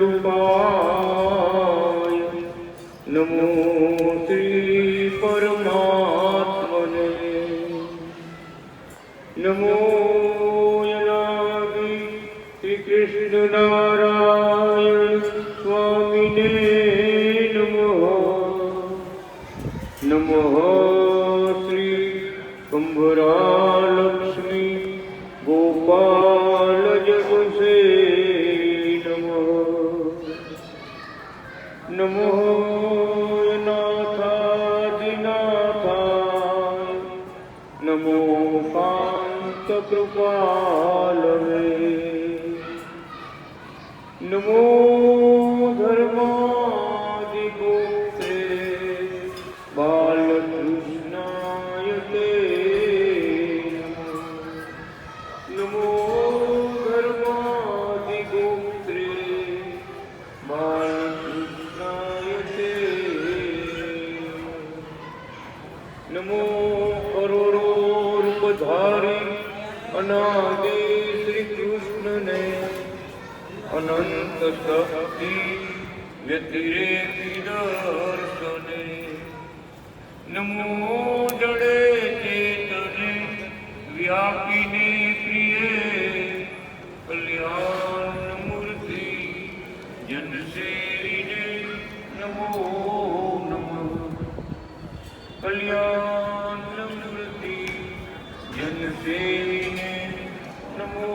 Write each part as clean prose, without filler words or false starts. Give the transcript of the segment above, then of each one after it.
રૂપાય નમો શ્રી પરમાત્મને નમો યનાદિ શ્રી કૃષ્ણ નારાયણ સ્વામીને નમઃ નમઃ શ્રી કંભરાલક્ષ્મી ગોપાલ જગસે નમો નાથાદિનાથાય નમો કાંત કૃપાલવે નમો ધર્માદિગોત્રે બાલકૃષ્ણાય તે નમો ધર્માદિગોત્રે નમો કરોડો રૂપધારી અનાદિ શ્રી કૃષ્ણને અનંત શક્તિ વ્યતિરેકી દર્શને નમો જડે ચેતને વ્યાપીને પ્રિયે કલ્યાણ મૂર્તિ જનસેવીને નમો કલ્યાણ મૂર્તિ જનસેવીને નમો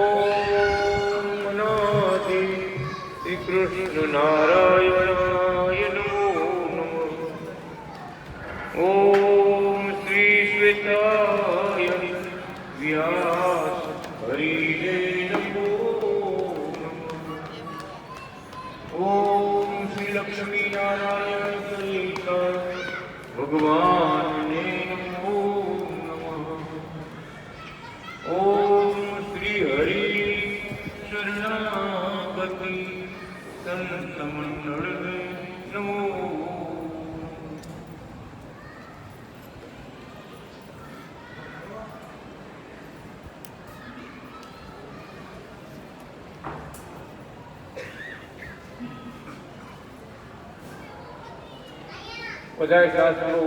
ઓમ અનાદિ શ્રી કૃષ્ણ નારાયણાય નમો ઓમ શ્રી શ્વેતાય વ્યાસ હરિને નમો ઓમ શ્રી લક્ષ્મી નારાયણ સહિતા ભગવાનને નમો નમઃ ઓમ શ્રી હરિ શરણાગતિ સંત મંડળને નમો બધા શાસ્ત્રો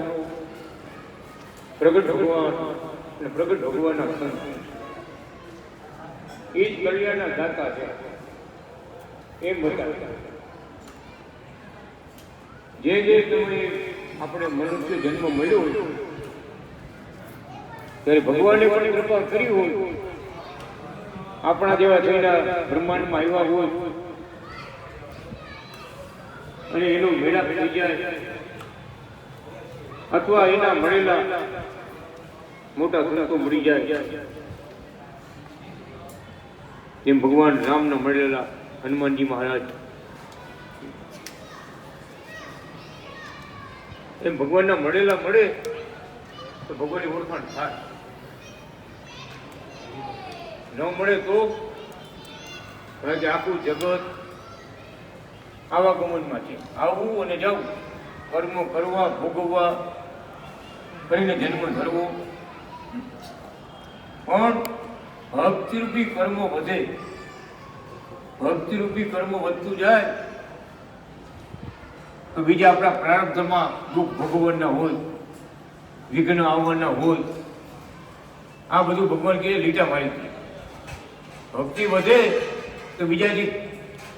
પ્રગટ ભગવાન અને પ્રગટ ભગવાનના સંત એ જ કલ્યાણના દાતા છે એમ બતાવે. જે જે સમયે આપણે મનુષ્ય જન્મ મળ્યો હોય ત્યારે ભગવાને પણ કૃપા કરી હોય, આપણા જેવા થઈને બ્રહ્માંડમાં આવ્યા હોય અને એનો મેળાપ થઈ જાય અથવા એના મળેલા મોટા સંતો મળી જાય, જેમ ભગવાન રામને મળેલા હનુમાનજી મહારાજ, એમ ભગવાનના મળેલા મળે તો ભગવાનની ઓળખાણ થાય, ન મળે તો કારણ કે આખું જગત આવાગમનમાં છે, આવવું અને જવું, કર્મ કરવા ભોગવવા કરીને જન્મ ધરવો, પણ ભક્તિરૂપી કર્મો વધે, ભક્તિરૂપી કર્મો વધતું જાય તો બીજા આપણા પ્રારબ્ધમાં દુઃખ ભોગવવાના હોય, વિઘ્ન આવવાના હોય, આ બધું ભગવાન કહે લીટા મારી દે. ભક્તિ વધે તો બીજા જે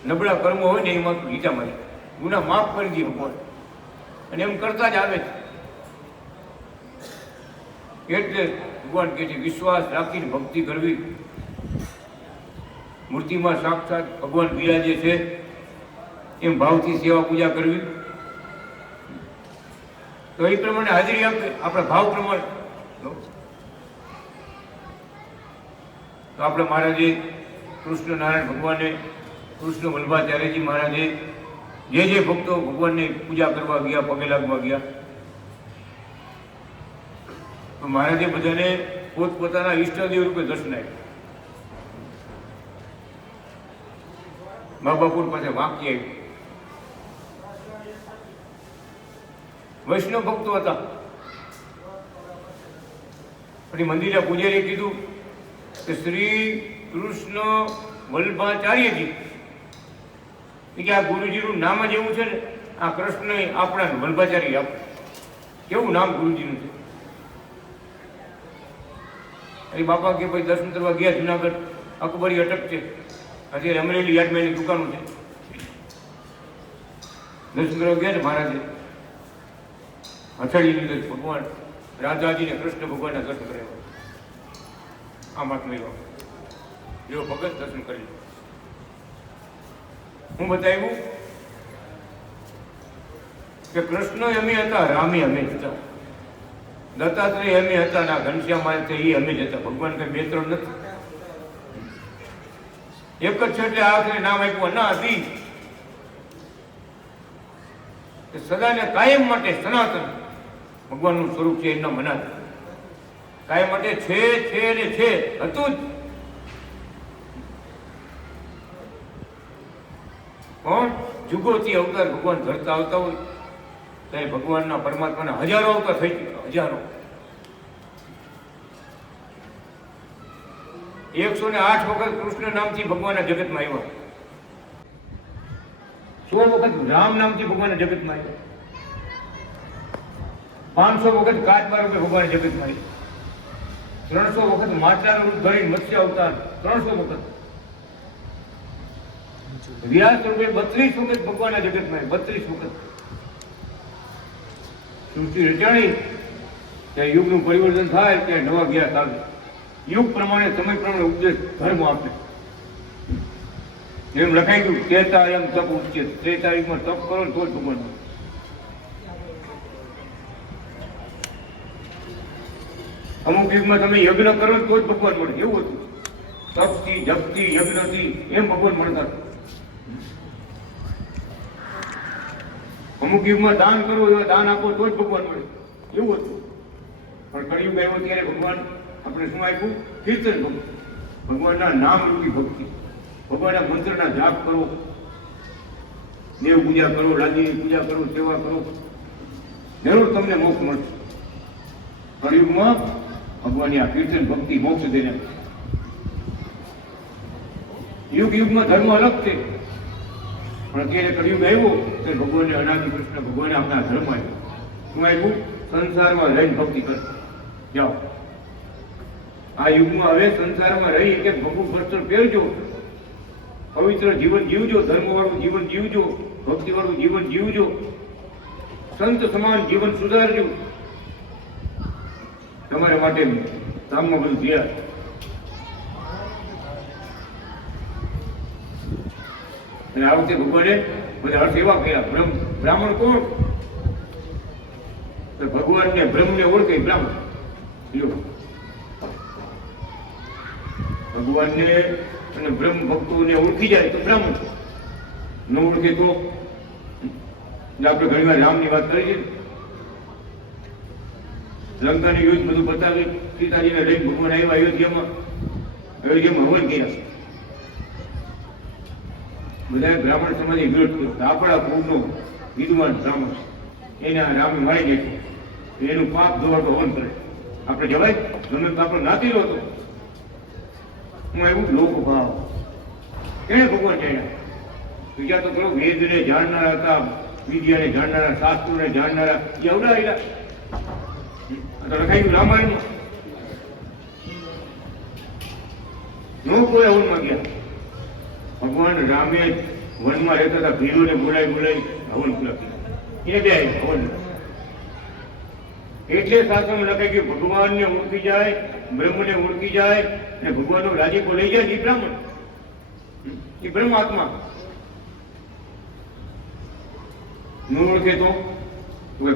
નબળા કર્મો હોય ને એમાં લીટા મારી ગુના માફ કરી દે ભગવાન, અને એમ કરતા જ આવે છે. એટલે ભગવાન કહે છે વિશ્વાસ રાખીને ભક્તિ કરવી, મૂર્તિમાં સાક્ષાત ભગવાન બિરાજે છે એમ ભાવથી સેવા પૂજા કરવી, તો એ પ્રમાણે હાજરી આપે આપણા ભાવ પ્રમાણે. તો આપણે મહારાજે કૃષ્ણ નારાયણ ભગવાને કૃષ્ણ વલ્લભાચાર્યજી મહારાજે જે જે ભક્તો ભગવાનને પૂજા કરવા ગયા, પગે લાગવા ગયા, તો મહારાજે બધાને પોતપોતાના ઈષ્ટદેવ રૂપે દર્શન આપ્યું. બાબાપુર પાસે વાંકી આવી, વૈષ્ણવ ભક્તો હતા, પછી મંદિરના પૂજારીએ કીધું કે શ્રી કૃષ્ણ વલ્લભાચાર્યજી કે આ ગુરુજીનું નામ જ એવું છે ને, આ કૃષ્ણ આપણા વલ્લભાચાર્ય આપ કેવું નામ ગુરુજીનું છે. અરે બાપા કે ભાઈ દર્શન કરવા ગયા જુનાગઢ, અકબરી અટક છે, અત્યારે અમરેલી યાર્ડમેનની દુકાનો છે. દર્શન કરવા ગયા ને મહારાજે હથેળી લીધે ભગવાન રાધાજીને કૃષ્ણ ભગવાનના દર્શન કર્યા. આ માત મેળવો એવો ભગત દર્શન કરી. હું બતાવ્યું કે કૃષ્ણ અમે હતા, રામે અમે હતા, દત્તાત્રેય અમે હતા, ના ઘનશ્યામ એ અમે જ હતા. ભગવાન કઈ બે ત્રણ નથી, એક જ છે. એટલે આખરે નામ આપ્યું અનાદિ, સદાને કાયમ માટે સનાતન ભગવાનનું સ્વરૂપ છે. એમના મના કાયમ માટે છે ને છે, હતું જ. પણ જુગોથી અવતાર ભગવાન ધરતા આવતા હોય ત્યારે ભગવાનના પરમાત્માના હજારો અવતાર થઈ ચૂક્યા, હજારો. 108 વખત કૃષ્ણ નામથી ભગવાનના જગતમાં આવ્યા, 100 વખત રામ નામથી ભગવાનના જગતમાં આવ્યા, 500 વખત કાચબા રૂપે ભગવાન જગતમાં આવ્યા, 300 વખત માટલાનું રૂપ ધરી મત્સ્ય અવતાર, 300 વખત વ્યાસ રૂપે 32 વખત ભગવાનના જગતમાં આવ્યા, 32 વખત. સૃષ્ટિ રચાણી ત્યાં યુગનું પરિવર્તન થાય ત્યાં નવા જ્ઞાત આવે, યુગ પ્રમાણે સમય પ્રમાણે ઉપદેશ ધર્મ આપે. એમ લખાઈ ગયું ત્રેતા એમ તપ ઉપજે, ત્રેતા યુગમાં તપ કરો તો જ ભગવાન. અમુક યુગમાં તમે યજ્ઞ કરો તો જ ભગવાન મળે, એવું હતું. તપથી જપથી યજ્ઞથી એમ ભગવાન મળતા. અમુક યુગમાં દાન કરો, એવા દાન આપો તો જ ભગવાન મળે, એવું હતું. પણ કળિયુગ આવ્યો ત્યારે ભગવાન આપણે શું આપ્યું? કીર્તન ભક્તિ, ભગવાનના નામ રૂપી ભક્તિ, ભગવાનના મંત્રના જાપ કરો, દેવ પૂજા કરો, રાજીની પૂજા કરો, સેવા કરો, જરૂર તમને મોક્ષ મળશે. કળિયુગમાં ભગવાનની આ કીર્તન ભક્તિ મોક્ષ દેને. યુગ યુગમાં ધર્મ અલગ છે, પણ અત્યારે કળિયુગ આવ્યો ત્યારે ભગવાનને અનાદિ કૃષ્ણ ભગવાને આપણા ધર્મ આવ્યો. શું આવ્યું? સંસારમાં રહીને ભક્તિ કરો, જાઓ. આ યુગમાં હવે સંસારમાં રહી કે ભગુ વસ્ત્ર પહેરજો, પવિત્ર જીવન જીવજો, ધર્મવાળું જીવન જીવજો, ભક્તિવાળું જીવન જીવજો, સંત સમાન જીવન સુધારજો. તમારા માટે ધામમાં બધું તૈયાર. અને આ વખતે ભગવાને બધા અર્થ એવા કર્યા. બ્રાહ્મણ કોણ? ભગવાનને બ્રહ્મને ઓળખે બ્રાહ્મણ. ભગવાનને અને બ્રહ્મ ભક્તોને ઓળખી જાય તો બ્રાહ્મણ, ન ઓળખે તો આપણે ઘણી વાર રામની વાત કરી છે. લંકાની યુદ્ધ બધું બતાવી, સીતાજીને લઈને ભગવાન આવ્યા અયોધ્યામાં હવન કર્યા. બધા બ્રાહ્મણ સમાજે વિરોધ કર્યો. આપણા કુળનો વિદ્વાન બ્રાહ્મણ એને રામે મારી નાખ્યો, એનું પાપ ધોવા તો હવન કરે. આપણે જવાય? ગમે તો આપણો નાતીલો હતો. હું એવું લોક ભાવ કેને ભગવાન જાણ્યા? બીજા તો પેલો વેદને જાણનારા હતા, વિદ્યાને જાણનારા, શાસ્ત્રોને જાણનારા, એ અવડાવેલા. તો લખાઈ ગયું રામાયણમાં. નો કોઈ હવનમાં ગયા. ભગવાન રામે વનમાં રહેતા હતા, ભીલોને બોલાવી હવન પૂરા કર્યા. એ બે હવન. એટલે શાસ્ત્રમાં લખાઈ ગયું ભગવાનને ઓળખી જાય, બ્રહ્મને ઓળખી જાય અને ભગવાનનો રાજીપો લઈ જાય એ બ્રાહ્મણ, એ બ્રહ્માત્મા. ન ઓળખે તો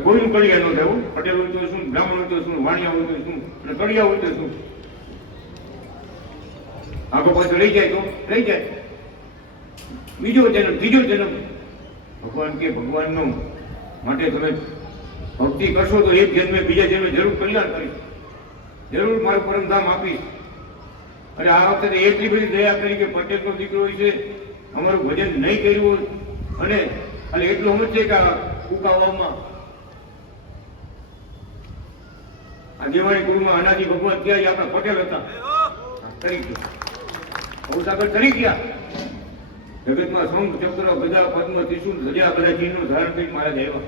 કોઈનું કડિયા ન થયું. પટેલ હોય તો શું, બ્રાહ્મણ હોય તો શું, વાણિયા હોય તો શું, અને કડિયા હોય તો શું. આગો પાછો લઈ જાય તો લઈ જાય. બીજો જન્મ, ત્રીજો જન્મ. ભગવાન કે ભગવાનનો માટે તમે ભક્તિ કરશો તો એક જન્મે બીજા જન્મે જરૂર કલ્યાણ કરીશ, જરૂર મારું પરમધામ આપીશ. અને આ વખતે એટલી બધી દયા કરી કે પટેલનો દીકરો હોય છે, અમારું ભજન નહીં કર્યું હોય અને એટલું સમજશે કે આ ઉકાવામાં આ દેવાણી કુળમાં અનાજી ભગવાન ક્યાં આપણા પટેલ હતા કરી ગયો. ભવસાગર તરી ગયા. જગતમાં શંખ ચક્ર ગદા પદ્મ ત્રિશુલ ધજા બધા ચિહ્નો ધારણ કરી મહારાજ આવ્યા.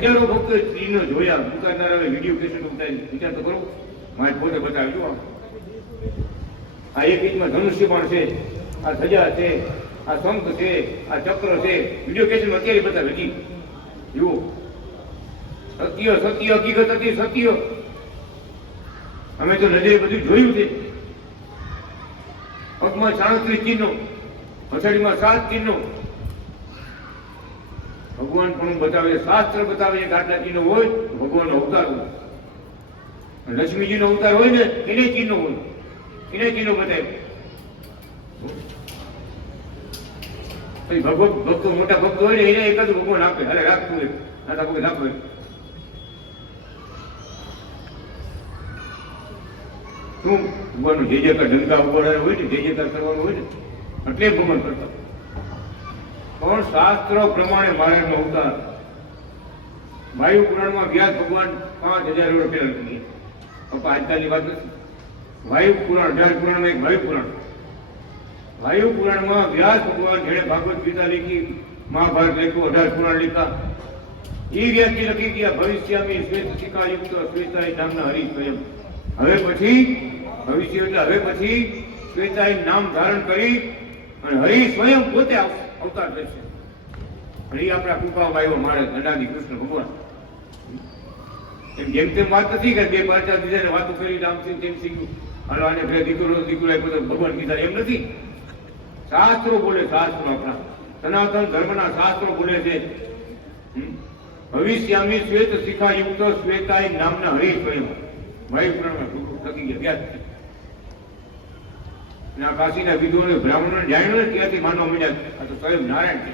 હજારો ભક્તો ચિહ્નો જોયા. દુકાનદારોએ વિડીયો કેસેટ ઉતારી. વિચાર તો કરો, મારે પોતે બતાવ્યું. આ એક ઇંચમાં ધનુષ્ય પણ છે, આ ધજા છે, આ શંખ છે, આ ચક્ર છે. વિડીયો કેસેટમાં અત્યારે બતાવે. હજી જુઓ, સત્ય સત્ય હકીકત હતી સત્ય. અમે તો નજરે બધું જોયું છે. પગમાં 37 ચિહ્નો, પછાડીમાં 7 ચિહ્નો. ભગવાન પણ બતાવે, શાસ્ત્ર બતાવે છે કે આટલા ચિહ્નો હોય તો ભગવાનનો અવતાર હોય. લક્ષ્મીજીનો અવતાર હોય ને એને ચિહ્નો હોય, એને ચિહ્નો બતાવે. ભક્તો મોટા ભક્તો હોય ને એને એકાદ ભગવાન આપે. અરે રાખતું હોય નાતા ભગત આપે. શું ભગવાનનું જે જે ડંકા ઉગાડવાનું હોય ને, જે જે કરવાનું હોય ને, એટલે ભગવાન કરતા. પણ શાસ્ત્ર પ્રમાણે મહારાજનો અવતાર વાયુ પુરાણમાં વ્યાસ ભગવાન 5000 વર્ષ પહેલા લખી. પપ્પા આજકાલની વાત નથી. વાયુ પુરાણ, 18 પુરાણમાં એક વાયુ પુરાણ. વાયુ પુરાણમાં વ્યાસ ભગવાન જેણે ભાગવત ગીતા લીખી, મહાભારત લખ્યું, 18 પુરાણ લીધા. એ વ્યાસજી લખી ગયા ભવિષ્યામી શ્વેત શિખાયુક્ત શ્વેતાય નામના હરિ સ્વયં. હવે પછી ભવિષ્ય એટલે હવે પછી શ્વેતાય નામ ધારણ કરી અને હરિ સ્વયં પોતે અવતાર થશે. હરિ આપણા કૃપામાં આવ્યો મારે અનાદિ કૃષ્ણ ભગવાન. એમ જેમ તેમ વાત નથી કે બે પાછા બીજાને વાતો કરી આમ થયું તેમ થયું, અને આને બે દીકરો આપ્યો તો ભગવાન કીધા, એમ નથી. શાસ્ત્રો બોલે, શાસ્ત્રો આપણા સનાતન ધર્મના શાસ્ત્રો બોલે છે. ભવિષ્યામી શ્વેત શિખાયુક્ત શ્વેતાય નામના હરિ સ્વયં. વાયુ પુરાણમાં લખી ગયા. કાશીના વિદ્વાનોને બ્રાહ્મણોને જાણ્યું ને ત્યાંથી માનવા મળ્યા આ તો સ્વયં નારાયણ છે.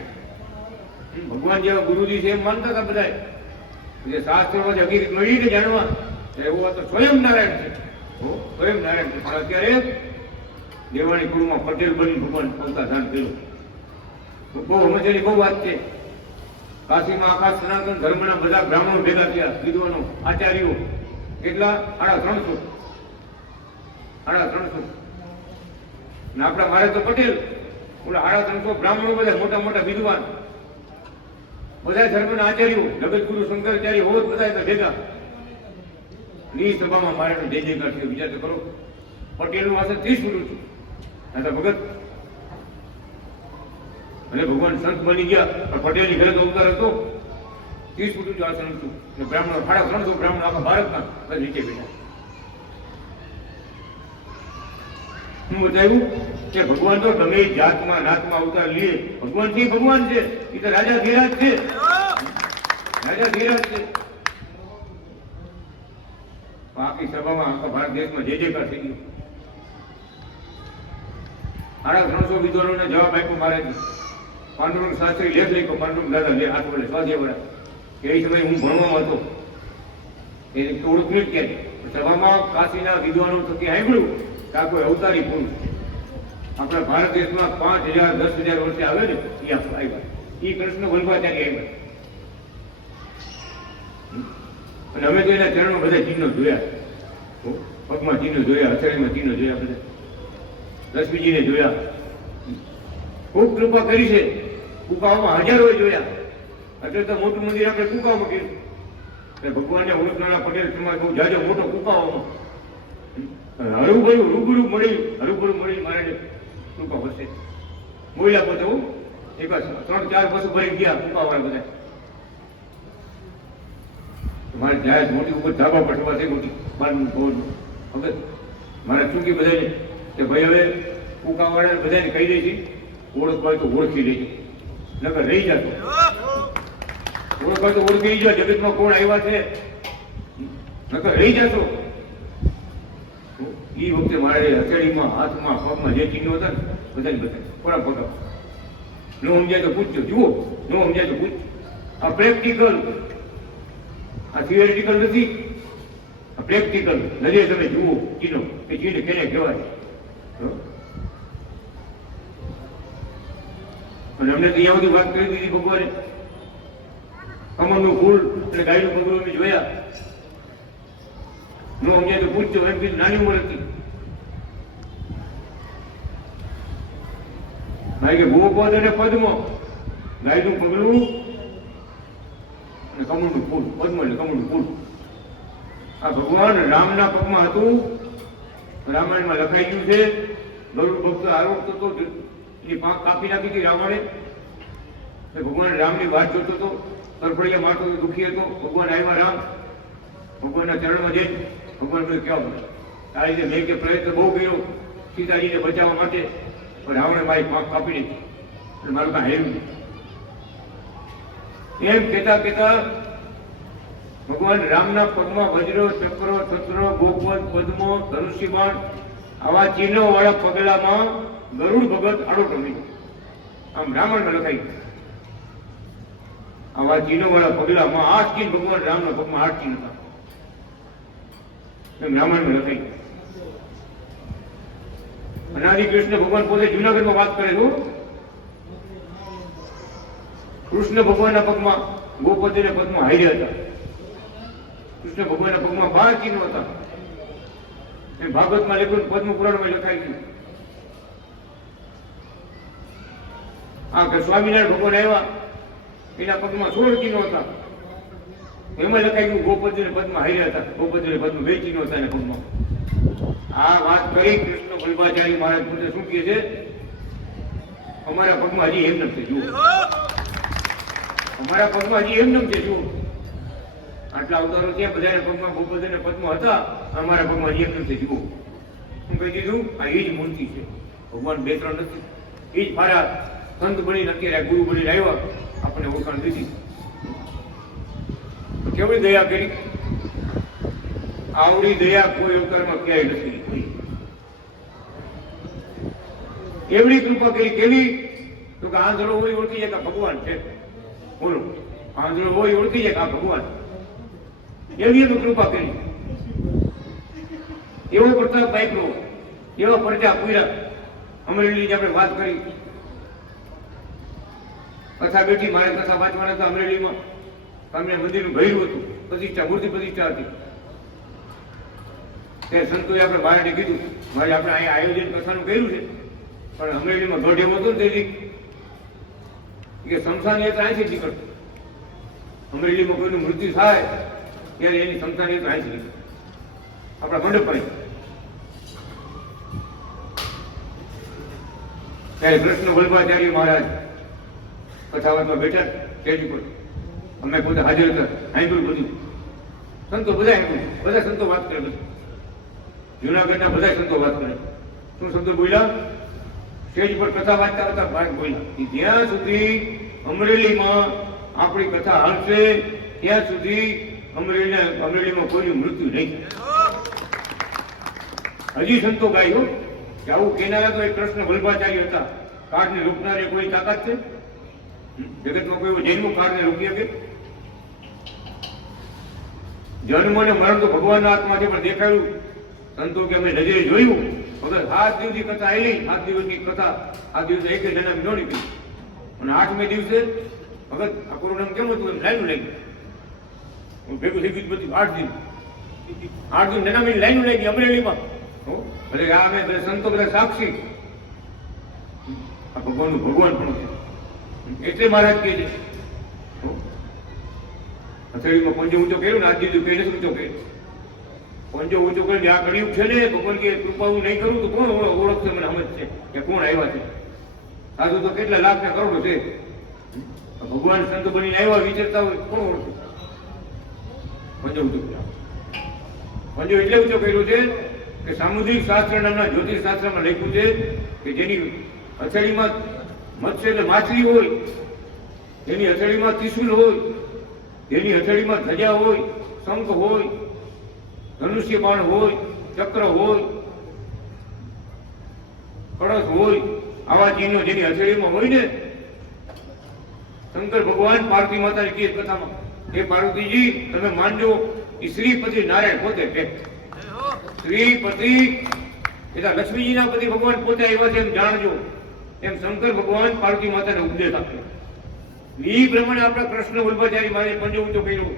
ભગવાન જેવા ગુરુજી છે એમ માનતા હતા બધા. શાસ્ત્રોમાં હકીકત મળી કે જાણવા એવું તો સ્વયં નારાયણ છે. સ્વયં નારાયણ છે. પણ અત્યારે દેવાણી કુળમાં પટેલ બની ભગવાન અવતાર ધારણ કર્યું. બહુ સમજવાની બહુ વાત છે. કાશીમાં આખા સનાતન ધર્મના બધા બ્રાહ્મણો ભેગા થયા, વિદ્વાનો, આચાર્યો. કેટલા? 350. ને આપણા મારે તો પટેલ, ઓલા 350 બ્રાહ્મણો, બધા મોટા મોટા વિદ્વાન, બધા ધર્મના આચાર્યો, જગતગુરુ શંકરાચાર્ય હોત બધા ભેગા. એ સભામાં મારે જય જયકાર થયો. વિચાર તો કરો, પટેલનું આસન 30 ફૂટ હતું. નાતા ભગત અને ભગવાન સંત બની ગયા, પણ પટેલની ઘરે તો અવતાર હતો. 30 ફૂટ ઊંચું આસન હતું. બ્રાહ્મણો 350 બ્રાહ્મણો આખા ભારતમાં નીચે બેઠા. શું બતાવ્યું કે ભગવાન તો ગમે જાતમાં નાતમાં અવતાર લે, ભગવાન થી ભગવાન છે. એ તો રાજા ધીરાજ છે, રાજા ધીરાજ છે. આખી સભામાં આખા ભારત દેશમાં જે જયકાર થઈ ગયો. 350 વિદ્વાનોને જવાબ આપ્યો મહારાજ. પાંડુરંગ શાસ્ત્રી લેખ લખ્યો. પાંડુરંગ દાદા લે હાથ વડે સ્વાધ્યાય વડે. એ સમયે હું ભણવામાં હતો, એ ઓળખ્યું જ ક્યાંય. સભામાં કાશીના વિદ્વાનો થકી સાંભળ્યું કે આ કોઈ અવતારી પુરુષ છે. આપણા ભારત દેશમાં 5000 10,000 વર્ષે આવે ને એ આવ્યા. એ કૃષ્ણ વલ્ભાચાર્ય આવ્યા. અને અમે તો એના ચરણમાં બધા ચિહ્નો જોયા. પગમાં ચિહ્નો જોયા, હથેળીમાં ચિહ્નો જોયા, બધા લક્ષ્મીજીને જોયા. ખૂબ કૃપા કરી છે. કુકાઓમાં હજારો જોયા. એટલે તો મોટું મંદિર આપણે કુકાઓમાં કર્યું. ભગવાનને ઓળખનારા પટેલ સમાજ બહુ જાજો મોટો કુકાઓમાં રૂબરૂ મળી મારે કૃપા વચ્ચે બોલ્યા પોતે. હું એક 3-4 બસો ભરી ગયા કુકાવાળા બધા. મારે જાહેર મોટી ઉપર ધાબા પર સભા થઈ મોટી 12 વખત મારે ચૂકી બધાને કે ભાઈ હવે કુકાવાળા બધાને કહી દે છે ઓળખવા તો ઓળખી લેજો, નકર રહી જતો. ઓળખવા તો ઓળખી જો જગતમાં કોણ આવ્યા છે, નકર રહી જશો. એ વખતે મારે હથેળીમાં, હાથમાં, પગમાં જે ચિહ્નો હતા ને બધાને બતાવ્યા. થોડા પગ ન સમજાય તો પૂછજો, જુઓ. ન સમજાય તો પૂછજો. આ પ્રેક્ટિકલ, આ થિયોરિટિકલ નથી. આ પ્રેક્ટિકલ નજરે તમે જુઓ ચિહ્નો કે ચિહ્ન કેને કહેવાય. અને અમને તો અહીંયા સુધી વાત કરી દીધી ભગવાને. કમળનું ફૂલ અને ગાયનું પગલું અમે જોયા. ન સમજાય તો પૂછજો. એમ કીધું નાની ઉંમર હતી. ભાઈ કે ગોપદ અને પદ્મ, ગાયનું પગલું અને કમળનું ફૂલ, પદ્મ એટલે કમળનું ફૂલ. આ ભગવાન રામના પગમાં હતું. રામાયણમાં લખાઈ ગયું છે. ગરુડ ભક્ત આરોપ હતો, એની પાંખ કાપી નાખી હતી રાવણે. ભગવાન રામની વાત જોતો હતો, તરફડિયા મારતો હતો, દુઃખી હતો. ભગવાન આવ્યા રામ, ભગવાનના ચરણમાં જઈ ભગવાન મને કહેવા પડે આ રીતે મેં કે પ્રયત્ન બહુ કર્યો સીતાજીને બચાવવા માટે, પણ રાવણે મારી પાંખ કાપી નાખી એટલે મારું કાંઈ હેર્યું નહીં. એમ કહેતા કહેતા ભગવાન રામના પગમાં વજ્ર, ચક્ર, છત્ર, ગોપદ, પદ્મો, ધનુષ્ય બાણ આવા ચિહ્નો વાળા પગલામાં ગરુડ ભગત આડો રમી. આમ રામાયણમાં લખાઈ ગયું. આવા ચિહ્નો વાળા પગલામાં 8 ચિહ્ન ભગવાન રામના પગમાં 8 ચિહ્ન હતા. એમ રામાયણમાં લખાઈ ગયું. અનાદિ કૃષ્ણ ભગવાન પોતે જુનાગઢમાં વાત કરે છે. કૃષ્ણ ભગવાનના પગમાં ગોપદ અને પદ્મ હાર્યા હતા. કૃષ્ણ ભગવાનના પગમાં 12 ચિહ્નો હતા. એ ભાગવતમાં લખ્યું, પદ્મ પુરાણમાં લખાઈ ગયું. આ કે સ્વામિનારાયણ ભગવાન આવ્યા, એના પગમાં 16 ચિહ્નો હતા. એમાં લખાઈ ગયું ગોપદ અને પદ્મ હાર્યા હતા. ગોપદ અને પદ્મ 2 ચિહ્નો હતા એના પગમાં. આ વાત કરી કૃષ્ણ વલ્લભાચાર્ય મહારાજ પોતે શું કહે છે? અમારા પગમાં હજી એમ નથી જુઓ, અમારા પગમાં હજી એમ નથી જુઓ. આટલા અવતારો છે, બધાના પગમાં ગોપદ અને પદ્મ હતા, અમારા પગમાં હજી એમ નથી જુઓ. હું કહી દીધું, આ એ જ મૂર્તિ છે. ભગવાન 2-3 નથી. એ જ મારા સંત બની અત્યારે ગુરુ બની આવ્યા, આપણને ઓળખાણ દીધી. કેવડી દયા કરી! આવડી દયા કોઈ અવતારમાં ક્યાંય નથી. એવડી કૃપા કરી. કેવી? તો કે આંધળો હોય ઓળખી જાય કે ભગવાન છે. બોલો, આંધળો હોય ઓળખી જાય કે આ ભગવાન. એવી એમ કૃપા કરી. એવો પ્રતાપ પામ્યો, એવા પરચા પૂર્યા. અમરેલીની આપણે વાત કરી, કથા બેઠી, મારે કથા વાંચવાના હતા અમરેલીમાં. અમને મંદિરનું ભર્યું હતું, પ્રતિષ્ઠા, મૂર્તિ પ્રતિષ્ઠા હતી. તે સંતોએ આપણે મારે કીધું, મારે આપણે અહીંયા આયોજન કથાનું કર્યું છે, પણ અમરેલીમાં દોઢ એવો હતો ને તેથી કે શમશાન યાત્રા અહીંથી નીકળતું. અમરેલીમાં કોઈનું મૃત્યુ થાય ત્યારે એની શમશાન યાત્રા અહીંથી નીકળે આપણા મંડપ પર. ત્યારે કૃષ્ણ વલ્લભાચાર્ય મહારાજ કથાવાતમાં બેઠા સ્ટેજ ઉપર. અમે પોતે હાજર હતા. સાંભળ્યું બધું. સંતો બધા સાંભળ્યું. બધા સંતો વાત કરે. જુનાગઢના બધા સંતો વાત કરે. શું શબ્દો બોલ્યા? સ્ટેજ પર કથા વાંચતા હતા, વાત બોલ્યા, જ્યાં સુધી અમરેલીમાં આપણી કથા હાલશે ત્યાં સુધી અમરેલીમાં કોઈનું મૃત્યુ નહીં. હજી સંતો ગાયો કે આવું કેનારા તો એક કૃષ્ણ વલ્લભાચાર્ય હતા. કાળને રોકનારે કોઈ તાકાત છે જગતમાં? કોઈ જન્મ કાળને રોકી શકે? જન્મ અને મરણ તો ભગવાનના હાથમાં છે, પણ દેખાયું સંતો કે અમે નજરે જોયું વગર 7 દિવસની કથા આવી. 7 દિવસની કથા, 7 દિવસ એક જણા ન નીકળી. અને 8મે દિવસે ભગત આ કોરોના કેમ હતું એમ લાઈનું લાગી ભેગું થઈ ગયું બધું. 8 દિન 8 દિન જનામી લાઈનું લાગી અમરેલીમાં. ભલે આ અમે સંતો બધા સાક્ષી. આ ભગવાનનું ભગવાન પણ છે. એટલે મહારાજ કહે છે હથેળીમાં પંજો ઊંચો કર્યો ને, આજ દીધું કઈ નથી ઊંચો કર્યો. પંજો ઊંચો કરીને આ કળિયુગ છે ને, ભગવાન કે કૃપા હું નહીં કરું તો કોણ ઓળખશે? મને સમજ છે કે કોણ આવ્યા છે. સાધુ તો કેટલા લાખ ને કરોડો છે. ભગવાન સંત બનીને આવ્યા વિચારતા હોય, કોણ ઓળખે? પંજો ઊંચો કર્યો. પંજો એટલે ઊંચો કર્યો છે કે સામુદ્રિક શાસ્ત્ર નામના જ્યોતિષ શાસ્ત્રમાં લખ્યું છે કે જેની હથેળીમાં મત્સ્ય એટલે માછલી હોય, જેની હથેળીમાં ત્રિશુલ હોય, જેની હથેળીમાં ધજા હોય, શંખ હોય, ધનુષ્ય બાણ હોય, ચક્ર હોય, કળશ હોય, આવા ચિહ્નો જેની હથેળીમાં હોય ને, શંકર ભગવાન પાર્વતી માતાની કહે કથામાં, એ પાર્વતીજી તમે માનજો એ શ્રીપતિ નારાયણ પોતે છે. શ્રીપતિ એટલે લક્ષ્મીજીના પતિ ભગવાન પોતે આવ્યા છે એમ જાણજો. એમ શંકર ભગવાન પાર્વતી માતાને ઉપદેશ આપ્યો. એ પ્રમાણે આપણા કૃષ્ણ વલ્લભાચાર્ય મહારાજે પંજો ઊંચો કર્યો.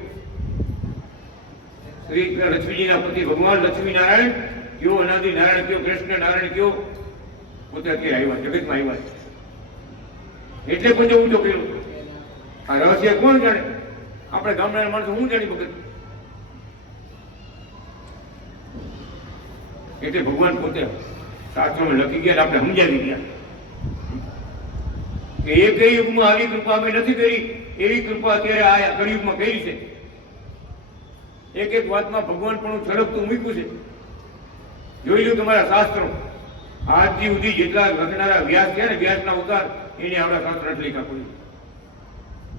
શ્રી લક્ષ્મીજીના પતિ ભગવાન લક્ષ્મી નારાયણ કયો, અનાદિ નારાયણ કયો, કૃષ્ણ નારાયણ કયો, પોતે અત્યારે આવ્યા, જગતમાં આવ્યા છે. એટલે પંજો ઊંચો કર્યો. આ રહસ્ય કોણ જાણે? આપણે ગામડાના માણસો હું જાણી વખત. એટલે ભગવાન પોતે શાસ્ત્રોમાં લખી ગયા, આપણે સમજાવી ગયા કે એક યુગમાં આવી કૃપા અમે નથી કરી, એવી કૃપા અત્યારે આ કળિયુગમાં કરી છે. એક એક વાતમાં ભગવાન પણ છલકતું મૂક્યું છે. જોઈ લો તમારા શાસ્ત્રો, આજથી સુધી જેટલા લખનારા વ્યાસ છે ને, વ્યાસના ઉતાર એને આપણા શાસ્ત્ર લખ્યા કોઈ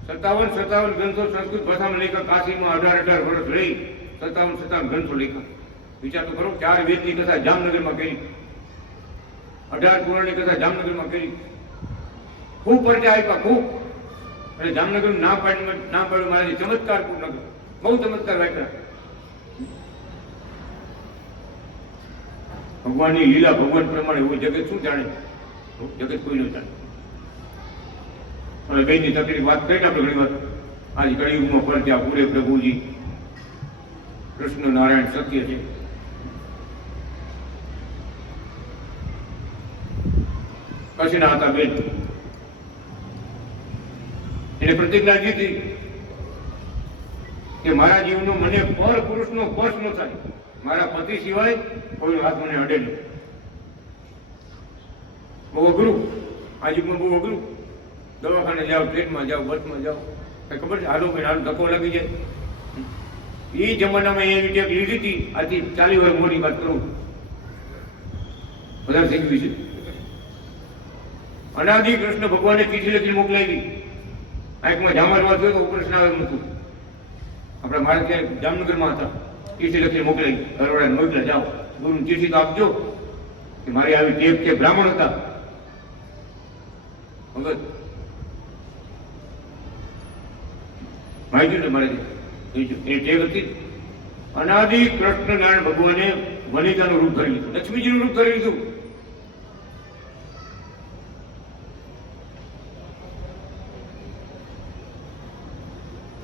57 ગ્રંથો સંસ્કૃત ભાષામાં લખ્યા. કાશીમાં 18 વર્ષ રહી 57 ગ્રંથો લખ્યા. વિચાર તો કરો, 4 વેદની કથા જામનગરમાં કરી, 18 પુરાણની કથા જામનગરમાં કરી, ખૂબ પરચા આપ્યા ખૂબ. અને જામનગરનું નામ પાડ્યું મારે ચમત્કાર નગર, બહુ ચમત્કાર વાંચ્યા. ભગવાનની લીલા ભગવાન પ્રમાણે એવું જગત શું જાણે? જગત કોઈ ન જાણે. અને બેની તકલીફ વાત કરી આપણે ઘણી વાર. આજ કળિયુગમાં પરત્યા પૂરે પ્રભુજી કૃષ્ણ નારાયણ સત્ય છે. કચ્છના હતા બેન, એને પ્રતિજ્ઞા દીધી કે મારા જીવનો મને પર પુરુષનો સ્પર્શ ન થાય, મારા પતિ સિવાય કોઈ હાથ મને અડે નહીં. બહુ અઘરું, આ યુગમાં બહુ અઘરું. દવાખાને જાઓ, ટ્રેનમાં જાઓ, બસમાં જાઓ, કઈ ખબર છે હાલો કે હાલ ધક્કો લાગી જાય. એ જમાનામાં એની ટેક લીધી હતી. આથી 40 વર્ષ મોટી વાત કરું, વધારે થઈ ગયું છે. અનાદિ કૃષ્ણ ભગવાને ચીઠી લખી મોકલાવી. આંખમાં જામરવા થયો તો ઓપરેશન આવે મૂકું. આપણે મારે ત્યાં જામનગરમાં હતા, ચીઠી લખી મોકલાવી. ઘરવાળાને મોકલા, જાઓ ગુરુની ચીઠી તો આપજો કે મારી આવી ટેપ છે. બ્રાહ્મણ હતા ભગત, માહિતી ને મારે એ ટેપ હતી. અનાદિ કૃષ્ણ નારાયણ ભગવાને વનિતાનું રૂપ ધરી લીધું, લક્ષ્મીજીનું રૂપ ધરી લીધું.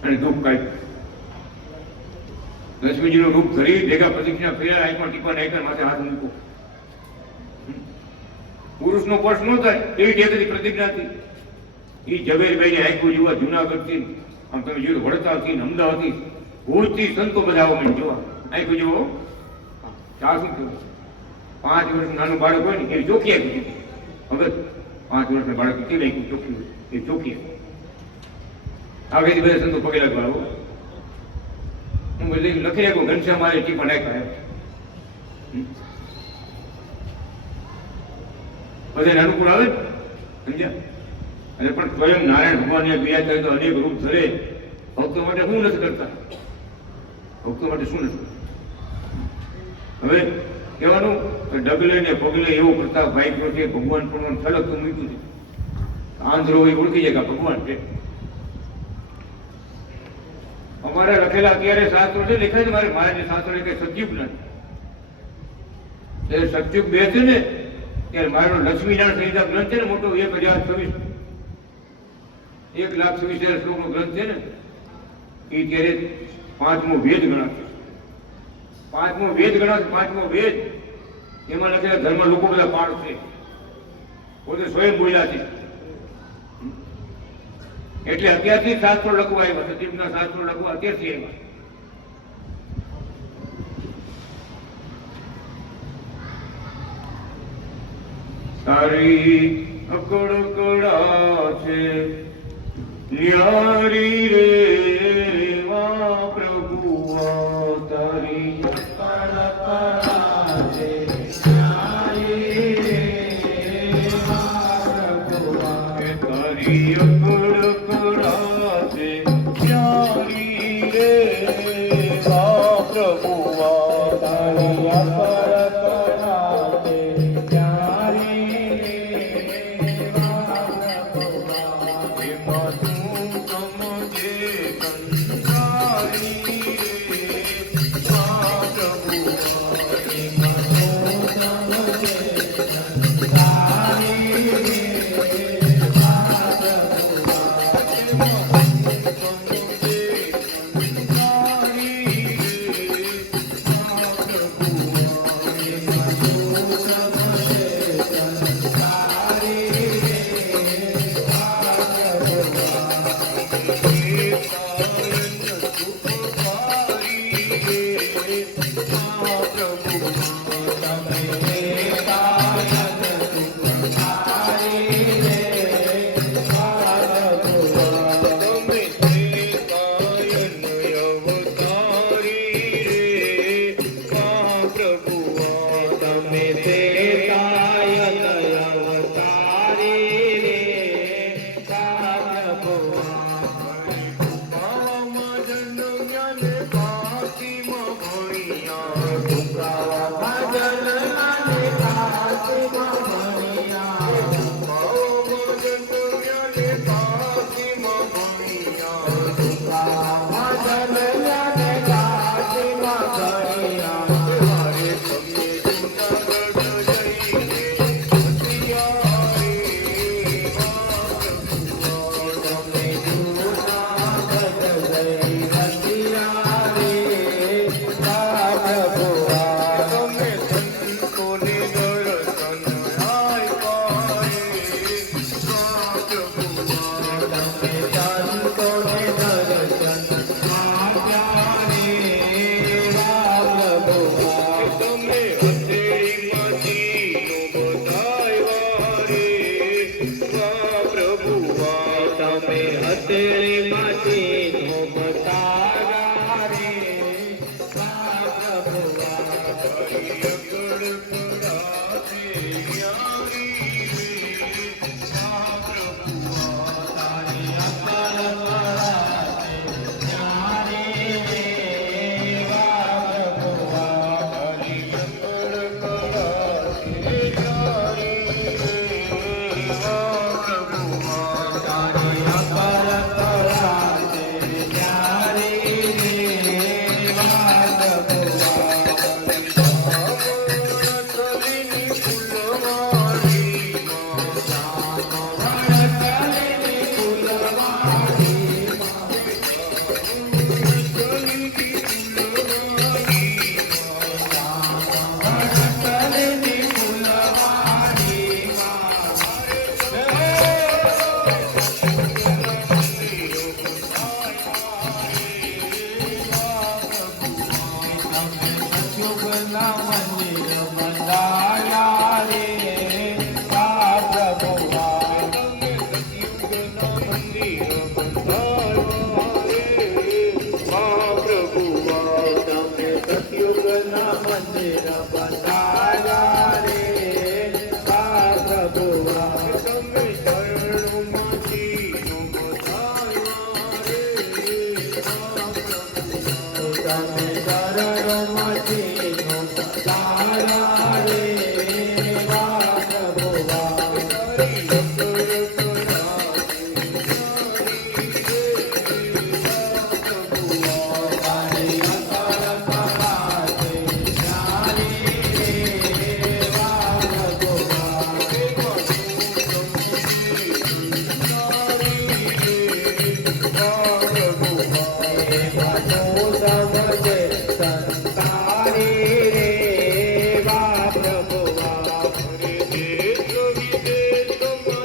અને દુઃખ કાઢ્યું. લક્ષ્મીજીનું રૂપ ધરી ભેગા પ્રદક્ષિણા ફેર્યા, આંખમાં ટીપા નાખ્યા, માથે હાથ મૂકો. પુરુષનો સ્પર્શ ન થાય એવી ટેકરી પ્રતિજ્ઞા હતી. એ ઝવેરભાઈને આંખો જોવા જુનાગઢથી, આમ તમે જોયું વડતાલથી, અમદાવાદથી, ભુજથી સંતો બધા આવો મને જોવા. આંખો જોવો ચા શું થયું? 5 વર્ષનું નાનું બાળક હોય ને એ ચોખી આપી દીધી. હવે 5 વર્ષના બાળક કેવી આંખું ચોખ્ખી હોય એ ચોખી આગળથી બધા સંતો પગે લાગવા આવો. હું લખી નાખું ઘનશ્યામ મારે ટીપા નાખ્યા. બધાને અનુકૂળ આવે ને, સમજ્યા? અને પણ સ્વયં નારાયણ ભગવાન બિરાજ કરે તો અનેક રૂપ ધરે. ભક્તો માટે શું નથી કરતા? ભક્તો માટે શું નથી? હવે કહેવાનું ડગલે ને પગલે એવો પ્રતાપ ભાઈ છે, ભગવાન પણ છલક તો મૂક્યું છે. આંધ્રો એ ઓળખી જાય કે ભગવાન છે. અમારે લખેલા અત્યારે શાસ્ત્રો છે, દેખાય છે મારે મહારાજ શાસ્ત્રો કે સતયુગ નથી. સતયુગ 2 છે ને ત્યારે મારો લક્ષ્મીનારાયણ સંહિતા ગ્રંથ છે ને મોટો, 1,26,000 શ્લોકનો ગ્રંથ છે ને, એ ત્યારે 5મો વેદ ગણાશે. 5મો વેદ ગણાશે. 5મો વેદ એમાં લખેલા ધર્મ લોકો બધા પાડશે, પોતે સ્વયં બોલ્યા છે. એટલે અત્યારથી શાસ્ત્રો લખવા આવ્યા, સતીના શાસ્ત્રો લખવા અત્યારથી આવ્યા. તારી અકડ કડા છે ન્યારી રે વા પ્રભુઆ, તારી અકડ કડા છે ન્યારી રે વા પ્રભુઆ, તારી અકડ કડા છે ન્યારી રે વા પ્રભુઆ, તારી અકડ વાહ પ્રભુ વાહ તમે હથેળીમાંથી ધોમતા રે વાહ પ્રભુ વાહ તારી અગળ પરાતે ન્યારી રે વાહ પ્રભુ વાહ તારી અકલ પરાતે ન્યારી રે વાહ પ્રભુ વાહ તારી અગળ પરાતે ન્યારી રે વાહ પ્રભુ વાહ તારી અકલ પરાતે ન્યારી રે વાહ પ્રભુ વાહ કલીની ફૂલવાળી વણકલેની ફૂલવાળી કલીની ફૂલવાળી વણકલેની ફૂલવાળી સતયુગના મંદિર બંધાયા રે વાહ પ્રભુ વાહ સતયુગના મંદિર બંધાયા રે મહાપ્રભુ વાહ તમે સતયુગના મંદિર બંધાયા રે વાહ પ્રભુ વાહ તમે શરણોમાંથી નમતાયા રે મહાપ્રભુ તમે ચરણોમાંથી નોંધાયા રે વાહ પ્રભુ વાહ તારી અગળ પરાતે ન્યારી રે વાહ પ્રભુ વાહ તારી અકલ પરાતે ન્યારી રે વાહ પ્રભુ વાહ દેશ વિદેશમાં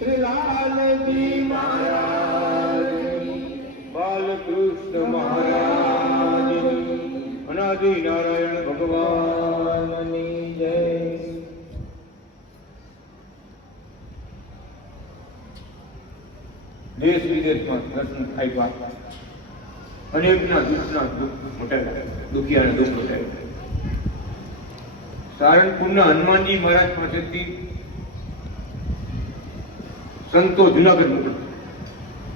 શ્રી લાલજી મહારાજની બાલકૃષ્ણ મહારાજની અનાદિ નારાયણ ભગવાનની જય. દેશ વિદેશમાં દર્શન થાય વાત અનેકના દુઃખના દુઃખ મટાવ્યા, દુખિયાના દુઃખ મટાવ્યા. સારંગપુરના હનુમાનજી મહારાજ પાસેથી સંતો જુનાગઢ મોકલ્યા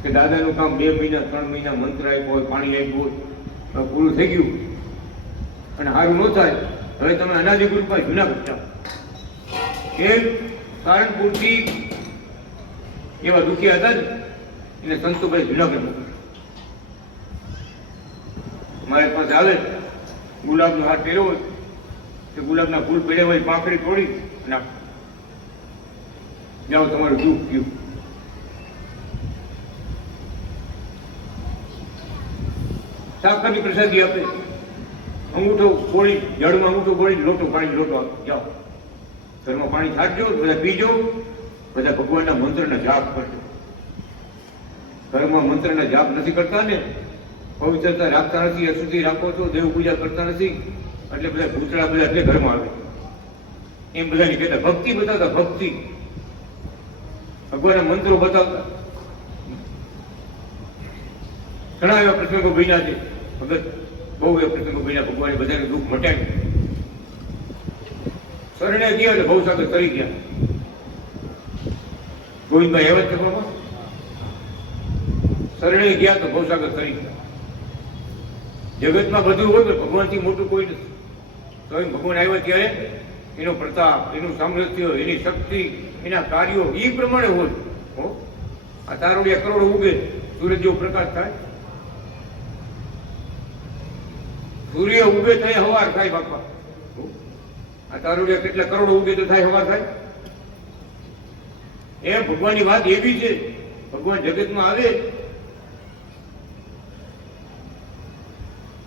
કે દાદાનું કામ 2 મહિના 3 મહિના મંત્ર આપ્યો હોય, પાણી આપ્યું હોય, હવે પૂરું થઈ ગયું અને સારું ન થાય, હવે તમે અનાદિગુરુ પાસે જુનાગઢ જાઓ. કેમ? સારંગપુરથી એવા દુખિયા હતા ને એને સંતો ભાઈ જુનાગઢ મોકલ્યા. મારી પાસે આવે, ગુલાબનો હાર પહેર્યો હોય કે ગુલાબના ફૂલ પડ્યા હોય, પાંખડી તોડી અને જાઓ તમારું દુઃખ ગયું. સાકરની પ્રસાદી આપે, અંગૂઠો ગોળી, જળમાં અંગૂઠો ગોળી, લોટો પાણી લોટો આપે, જાઓ ઘરમાં પાણી છાંટજો, બધા પીજો, બધા ભગવાનના મંત્રના જાપ કરજો. ઘરમાં મંત્રના જાપ નથી કરતા ને, પવિત્રતા રાખતા નથી, અશુદ્ધિ રાખો છો, દેવ પૂજા કરતા નથી, એટલે બધા ભૂતળા બધા એટલે ઘરમાં આવે એમ બધાની કહેતા. ભક્તિ બતાવતા, ભક્તિ ભગવાનના મંત્રો બતાવતા. ઘણા એવા પ્રસંગો બન્યા છે ભગત, બહુ એવા પ્રસંગો બન્યા, ભગવાને બધાને દુઃખ મટાવ્યું. શરણે ગયા એટલે ભવસાગર તરી ગયા. ગોવિંદભાઈ એવા જ ચક્રમાં શરણે ગયા તો ભવસાગર તરી ગયા. જગતમાં બધું હોય પણ ભગવાનથી મોટું કોઈ નથી. સ્વયં ભગવાન આવ્યા ત્યારે એનો પ્રતાપ, એનું સામર્થ્ય, એની શક્તિ, એના કાર્યો એ પ્રમાણે હોય. આ તારોડિયા કરોડો ઉગે, સૂરજ જેવો પ્રકાશ થાય, સૂર્ય ઉગે થાય હવાર થાય બાપા. આ તારોડિયા કેટલા કરોડો ઉગે તો થાય હવાર થાય. એમ ભગવાનની વાત એવી છે, ભગવાન જગતમાં આવે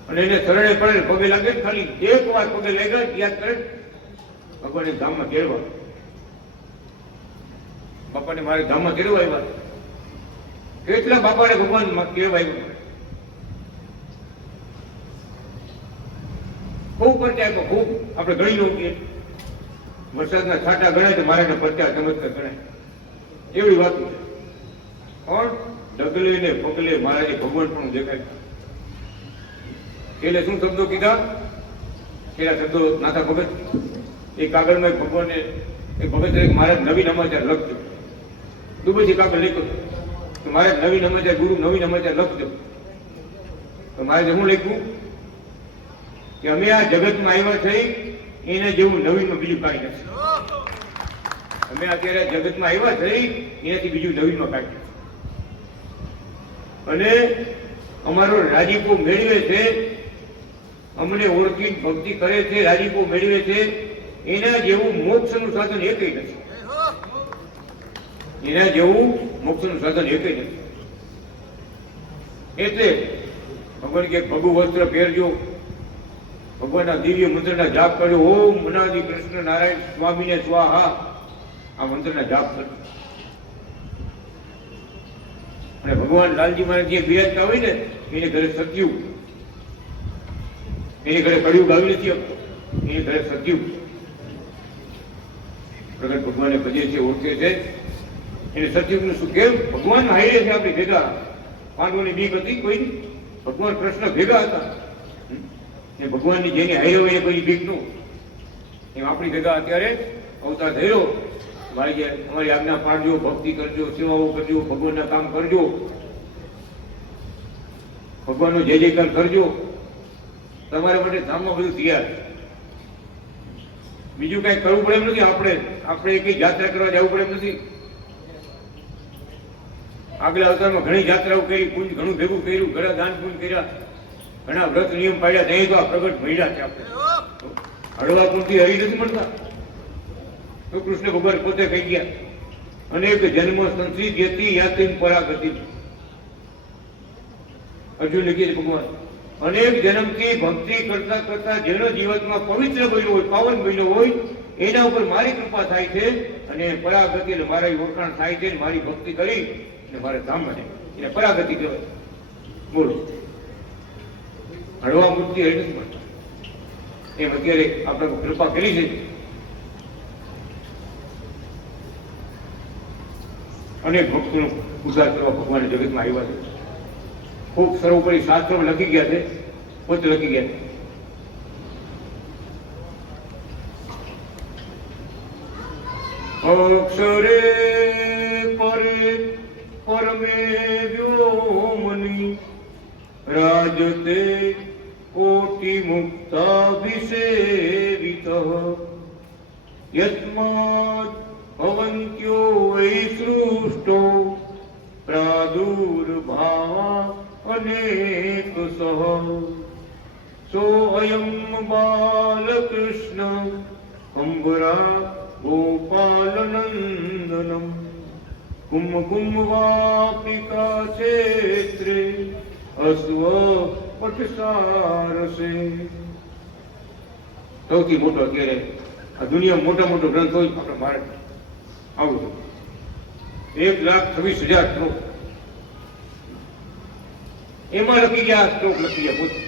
અને એને શરણે પડે પગે લાગે, ખાલી એક વાર પગે લાગે યાદ કરે ભગવાન ધામમાં કેળવા. બાપાને મારે ધામમાં કેળવા આવ્યા, કેટલા બાપાને ભગવાન કેળવા આવ્યું. ખૂબ પરચા આપ્યો, ખૂબ. આપણે ગણી લો કે વરસાદના છાંટા ગણાય તો મારા પરચા ચમત્કાર ગણાય, એવી વાત છે. પણ ડગલે ને પગલે મહારાજે ભગવાન પણ દેખાય. એટલે શું શબ્દો કીધા? પેલા શબ્દો નાથા ભગત એ કાગળમાં ભગવાનને એક ભગત મહારાજ નવીન સમાચાર લખજો, દુબઈથી કાગળ લખ્યો તો મહારાજ નવીન સમાચાર, ગુરુ નવીન સમાચાર લખજો. તો મહારાજે શું લખ્યું કે અમે આ જગતમાં આવ્યા થઈ એને જેવું નવીનમાં બીજું કાંઈ નથી. અમે અત્યારે જગતમાં આવ્યા થઈ એનાથી બીજું નવીનમાં કાંઈ નથી. અને અમારો રાજીપો મેળવે છે, અમને ઓળખી ભક્તિ કરે છે, રાજીપો મેળવે છે, એના જેવું મોક્ષનું સાધન એકય નથી. એના જેવું મોક્ષનું સાધન એકય નથી. એટલે ભગવાન કે ભગુ વસ્ત્ર પહેરજો, ભગવાનના દિવ્ય મંત્રના જાપ કરજો. ઓમ અનાદિ કૃષ્ણ નારાયણ સ્વામીને સ્વાહા, આ મંત્રના જાપ કરજો. અને ભગવાન લાલજી મહારાજ જે બિરાજતા હોય ને એને ઘરે સત્યું, એની ઘરે કળિયુગ આવી નથી, એની ઘરે સત્યું. પ્રગટ ભગવાને ભજે છે, ઓળખે છે, એને સત્યુગનું શું? કેમ? ભગવાન હારે છે આપણી ભેગા. પાંડવોની બીક હતી કોઈ? ભગવાન કૃષ્ણ ભેગા હતા. એ ભગવાનની જેની હારે હોય કોઈ બીક નું, એમ આપણી ભેગા અત્યારે અવતાર થયો. અમારી આજ્ઞા પાડજો, ભક્તિ કરજો, સેવાઓ કરજો, ભગવાનના કામ કરજો, ભગવાનનો જય જયકાર કરજો. તમારા માટે ધામમાં બધું તૈયાર. બીજું કઈ કરવું પડે એમ નથી. આપણે કઈ યાત્રા કરવા જવું પડે એમ નથી. આગલા અવતારમાં ઘણી યાત્રાઓ કરી, પુંજ ઘણું ભેગું કર્યું, ઘણા દાન પુંજ કર્યા, ઘણા વ્રત નિયમ પાડ્યા, નહીં તો આ પ્રગટ મળ્યા છે. આપણે હળવા પુંજથી હરી નથી મળતા. તો કૃષ્ણ ભગવાન પોતે કહી ગયા, અનેક જન્મ સંસિદ્ધ્યતિ યાતિમ પરાગતિ. અર્જુન લખીએ છે ભગવાન, અનેક જન્મથી ભક્તિ કરતા કરતા જેનો જીવનમાં પવિત્ર બન્યો હોય, પાવન બન્યો હોય, એના ઉપર મારી કૃપા થાય છે અને પરાગતિ એટલે મારી ઓળખાણ થાય છે, મારી ભક્તિ કરી અને મારે ધામમાં જાય એને પરાગતિ કહેવાય. બોલો, હળવા મૂર્તિ હરી નથી મળતા. એમ અત્યારે આપણે કૃપા કરી છે. અનેક ભક્તોનો ઉદ્ધાર કરવા ભગવાન જગતમાં આવ્યા છે. ખૂબ સર્વોપરી શાસ્ત્રો લખી ગયા છે, પોતે લખી ગયા છે. અક્ષરે પરે પરમે વ્યોમની રાજતે કોટિ મુક્તાભિષેવિતઃ યસ્માદ ભવન્ત્યો વૈ સૃષ્ટો પ્રાદુર્ભાવા અનેક સહ સોऽયં બાલકૃષ્ણ અંબરા ગોપાલનંદનમ કુમકુમવાપિકા ક્ષેત્રે અશ્વ પટસારસે. સૌથી મોટો અત્યારે આ દુનિયામાં મોટા મોટો ગ્રંથ હોય આપણે ભારત આવું છે. 1,26,000 શ્લોક એમાં લખી ગયા, શ્લોક લખી ગયા પોતે.